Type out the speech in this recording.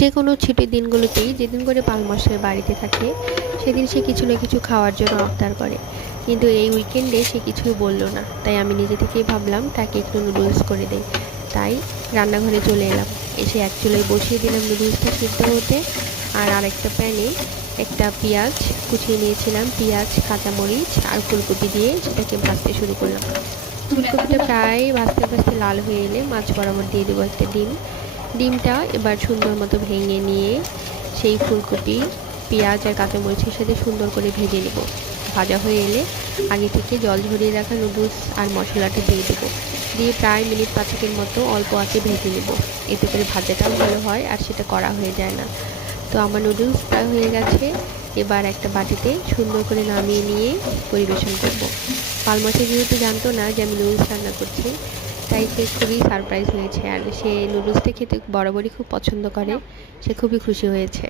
যে কোনো ছুটির দিনগুলোতেই যেদিন করে পালমাসের বাড়িতে থাকে সেদিন সে কিছু না কিছু খাওয়ার জন্য আবদার করে, কিন্তু এই উইকেন্ডে সে কিছুই বলল না। তাই আমি নিজে থেকেই ভাবলাম তাকে একটু নুডলস করে দেই। তাই রান্নাঘরে চলে এলাম, এসে এক চুলায় বসিয়ে দিলাম নুডলসটা সিদ্ধ হতে। আর আরেকটা প্যানে একটা পেঁয়াজ কুচিয়ে নিয়েছিলাম, পেঁয়াজ কাঁচামরিচ আর ফুলকপি দিয়ে সেটাকে ভাজতে শুরু করলাম। ফুলকপিটা প্রায় ভাজতে ভাজতে লাল হয়ে এলে মাছ বরাবর দিয়ে দেবো একটা ডিম। ডিমটা এবার সুন্দর মতো ভেঙে নিয়ে সেই ফুলকপি পেঁয়াজ আর কাঁচামরিচের সাথে সুন্দর করে ভেজে নেব। ভাজা হয়ে এলে আগে থেকে জল ঝরিয়ে রাখা নুডলস আর মশলাটা দিয়ে দেবো। দিয়ে প্রায় মিনিট 5-এর মতো অল্প আঁচে ভেজে নেব। এতে করে ভাজাটাও ভালো হয় আর সেটা কড়া হয়ে যায় না। তো আমার নুডলস প্রায় হয়ে গেছে। এবার একটা বাটিতে সুন্দর করে নামিয়ে নিয়ে পরিবেশন করব। পালমাছে যেহেতু জানতো না যে আমি নুডলস রান্না করছি, তাই সে খুবই সারপ্রাইজ হয়েছে। আর সে নুডলসটা খেতে বরাবরই খুব পছন্দ করে, সে খুবই খুশি হয়েছে।